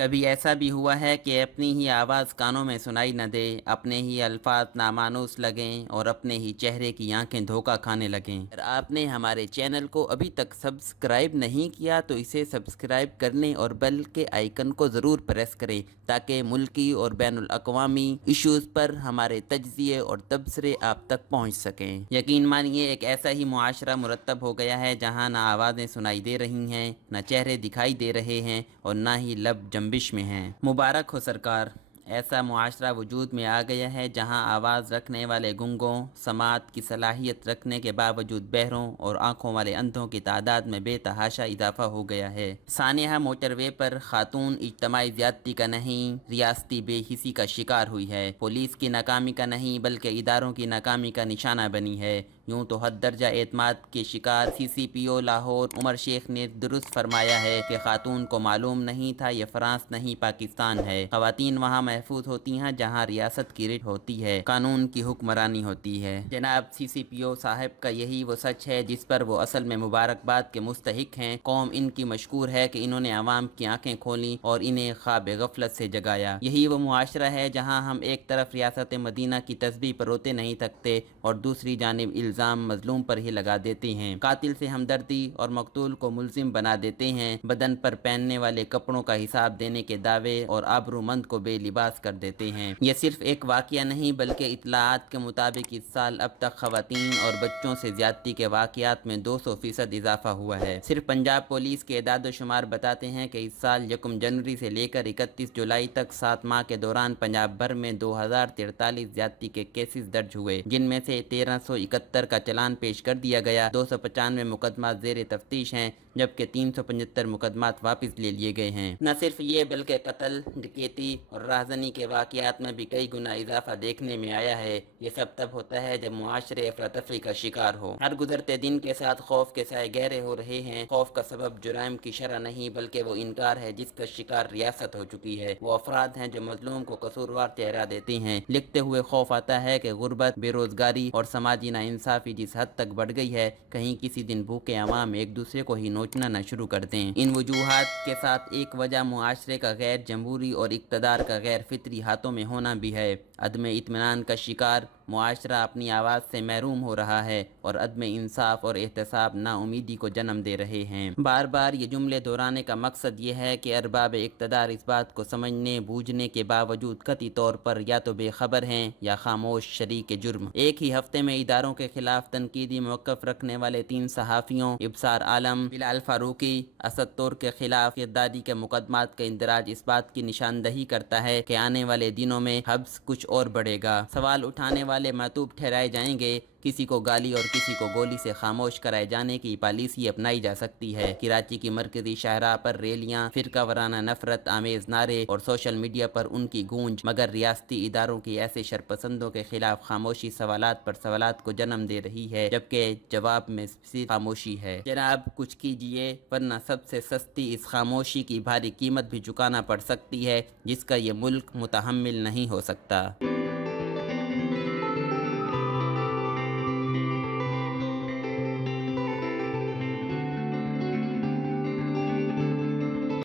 کبھی ایسا بھی ہوا ہے کہ اپنی ہی آواز کانوں میں سنائی نہ دے، اپنے ہی الفاظ نامانوس لگیں اور اپنے ہی چہرے کی آنکھیں دھوکہ کھانے لگیں۔ اگر آپ نے ہمارے چینل کو ابھی تک سبسکرائب نہیں کیا تو اسے سبسکرائب کرنے اور بیل کے آئیکن کو ضرور پریس کریں تاکہ ملکی اور بین الاقوامی ایشوز پر ہمارے تجزیے اور تبصرے آپ تک پہنچ سکیں۔ یقین مانیے ایک ایسا ہی معاشرہ مرتب ہو گیا ہے جہاں نہ آوازیں سنائی دے رہی ہیں، نہ چہرے دکھائی دے رہے ہیں اور نہ ہی لب جنبش میں ہیں۔ مبارک ہو سرکار! ایسا معاشرہ وجود میں آ گیا ہے جہاں آواز رکھنے والے گنگوں، سماعت کی صلاحیت رکھنے کے باوجود بہروں اور آنکھوں والے اندھوں کی تعداد میں بے تحاشا اضافہ ہو گیا ہے۔ سانحہ موٹر وے پر خاتون اجتماعی زیادتی کا نہیں، ریاستی بے حسی کا شکار ہوئی ہے۔ پولیس کی ناکامی کا نہیں بلکہ اداروں کی ناکامی کا نشانہ بنی ہے۔ یوں تو حد درجہ اعتماد کے شکار سی سی پی او لاہور عمر شیخ نے درست فرمایا ہے کہ خاتون کو معلوم نہیں تھا یہ فرانس نہیں پاکستان ہے۔ خواتین وہاں محفوظ ہوتی ہیں جہاں ریاست کی رٹ ہوتی ہے، قانون کی حکمرانی ہوتی ہے۔ جناب سی سی پی او صاحب کا یہی وہ سچ ہے جس پر وہ اصل میں مبارکباد کے مستحق ہیں۔ قوم ان کی مشکور ہے کہ انہوں نے عوام کی آنکھیں کھولیں اور انہیں خواب غفلت سے جگایا۔ یہی وہ معاشرہ ہے جہاں ہم ایک طرف ریاست مدینہ کی تسبیح پر روتے نہیں تھکتے اور دوسری جانب الزام مظلوم پر ہی لگا دیتے ہیں، قاتل سے ہمدردی اور مقتول کو ملزم بنا دیتے ہیں، بدن پر پہننے والے کپڑوں کا حساب دینے کے دعوے اور آبرومند کو بے لباس کر دیتے ہیں۔ یہ صرف ایک واقعہ نہیں بلکہ اطلاعات کے مطابق اس سال اب تک خواتین اور بچوں سے زیادتی کے واقعات میں 200% اضافہ ہوا ہے۔ صرف پنجاب پولیس کے اعداد و شمار بتاتے ہیں کہ اس سال 1 جنوری سے لے کر 31 جولائی تک 7 ماہ کے دوران پنجاب بھر میں 2043 زیادتی کے کیسز درج ہوئے، جن میں سے 1371 کا چلان پیش کر دیا گیا، 295 مقدمات زیر تفتیش ہیں جبکہ 375 مقدمات واپس لے لیے گئے ہیں۔ نہ صرف یہ بلکہ قتل، ڈکیتی اور راہزنی کے واقعات میں بھی کئی گنا اضافہ دیکھنے میں آیا ہے۔ یہ سب تب ہوتا ہے جب معاشرے افراتفری کا شکار ہو۔ ہر گزرتے دن کے ساتھ خوف کے سائے گہرے ہو رہے ہیں۔ خوف کا سبب جرائم کی شرح نہیں بلکہ وہ انکار ہے جس کا شکار ریاست ہو چکی ہے۔ وہ افراد ہیں جو مظلوم کو قصوروار ٹھہرا دیتے ہیں۔ لکھتے ہوئے خوف آتا ہے کہ غربت، بے روزگاری اور سماجی ناانصافی جس حد تک بڑھ گئی ہے، کہیں کسی دن بھوکے عوام ایک دوسرے کو ہی نوچنا نہ شروع کر دیں۔ ان وجوہات کے ساتھ ایک وجہ معاشرے کا غیر جمہوری اور اقتدار کا غیر فطری ہاتھوں میں ہونا بھی ہے۔ عدم اطمینان کا شکار معاشرہ اپنی آواز سے محروم ہو رہا ہے اور عدم انصاف اور احتساب نا امیدی کو جنم دے رہے ہیں۔ بار بار یہ جملے دہرانے کا مقصد یہ ہے کہ ارباب اقتدار اس بات کو سمجھنے بوجھنے کے باوجود قطعی طور پر یا تو بے خبر ہیں یا خاموش شریک جرم۔ ایک ہی ہفتے میں اداروں کے خلاف تنقیدی موقف رکھنے والے 3 صحافیوں ابصار عالم، بلال فاروقی، اسد طور کے خلاف غداری کے مقدمات کا اندراج اس بات کی نشاندہی کرتا ہے کہ آنے والے دنوں میں حبس کچھ اور بڑھے گا۔ سوال اٹھانے والے معتوب ٹھہرائے جائیں گے، کسی کو گالی اور کسی کو گولی سے خاموش کرائے جانے کی پالیسی اپنائی جا سکتی ہے۔ کراچی کی مرکزی شاہراہ پر ریلیاں، فرقہ وارانہ نفرت آمیز نعرے اور سوشل میڈیا پر ان کی گونج، مگر ریاستی اداروں کی ایسے شرپسندوں کے خلاف خاموشی سوالات پر سوالات کو جنم دے رہی ہے جبکہ جواب میں صرف خاموشی ہے۔ جناب کچھ کیجئے ورنہ سب سے سستی اس خاموشی کی بھاری قیمت بھی چکانا پڑ سکتی ہے جس کا یہ ملک متحمل نہیں ہو سکتا۔